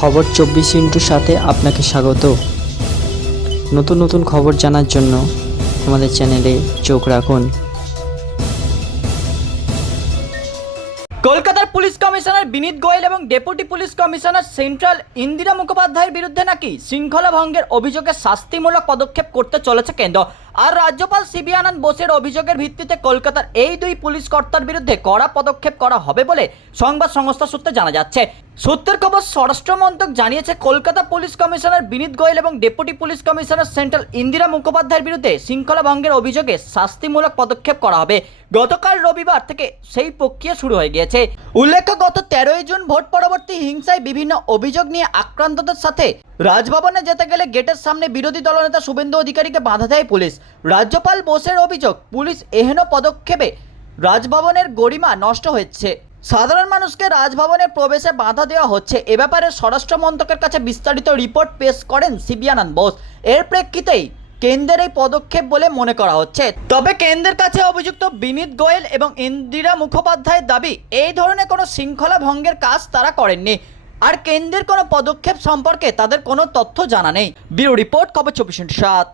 খবর চব্বিশ ইন্টুর সাথে আপনাকে স্বাগত। নতুন নতুন খবর জানার জন্য আমাদের চ্যানেলে চোখ রাখুন। কলকাতার পুলিশ কমিশনার বিনীত গোয়েল এবং deputy police commissioner central Indira মুখোপাধ্যায়ের বিরুদ্ধে নাকি শৃঙ্খলা ভঙ্গের অভিযোগে শাস্তিমূলক পদক্ষেপ করতে চলেছে কেন্দ্র। আর রাজ্যপাল সিবি আনন্দ বোসের অভিযোগের ভিত্তিতে কলকাতার এই দুই পুলিশ কর্তার বিরুদ্ধে কড়া পদক্ষেপ করা হবে বলে সংবাদ সংস্থা সূত্রে জানা যাচ্ছে। সূত্রের খবর, স্বরাষ্ট্র মন্ত্রক জানিয়েছে, কলকাতা পুলিশ কমিশনার বিনীত গোয়েল এবং deputy police commissioner central Indira মুখোপাধ্যায়ের বিরুদ্ধে শৃঙ্খলা ভঙ্গের অভিযোগে শাস্তিমূলক পদক্ষেপ করা হবে। গতকাল রবিবার থেকে সেই প্রক্রিয়া শুরু হয়ে গিয়েছে। উল্লেখ্য, গত তেরোই জুন ভোট পরবর্তী হিংসায় বিভিন্ন অভিযোগ নিয়ে আক্রান্তদের সাথে রাজভবনে যেতে গেলে গেটের সামনে বিরোধী দলনেতা শুভেন্দু অধিকারীকে বাধা দেয় পুলিশ। রাজ্যপাল বোসের অভিযোগ, পুলিশ এহেন পদক্ষেপে রাজভবনের গরিমা নষ্ট হচ্ছে সাধারণ মানুষকে রাজভবনে প্রবেশে বাধা দেওয়া হচ্ছে। এ ব্যাপারে স্বরাষ্ট্র মন্ত্রকের কাছে বিস্তারিত রিপোর্ট পেশ করেন সিবিআনন্দ বোস। এর প্রেক্ষিতেই কেন্দ্রের এই পদক্ষেপ বলে মনে করা হচ্ছে। তবে কেন্দ্রের কাছে অভিযুক্ত বিনীত গোয়েল এবং ইন্দিরা মুখোপাধ্যায়ের দাবি, এই ধরনের কোনো শৃঙ্খলা ভঙ্গের কাজ তারা করেননি। আর কেন্দ্রের কোনো পদক্ষেপ সম্পর্কে তাদের কোনো তথ্য জানা নেই। ব্যুরো রিপোর্ট কবে চব্বিশ সাত।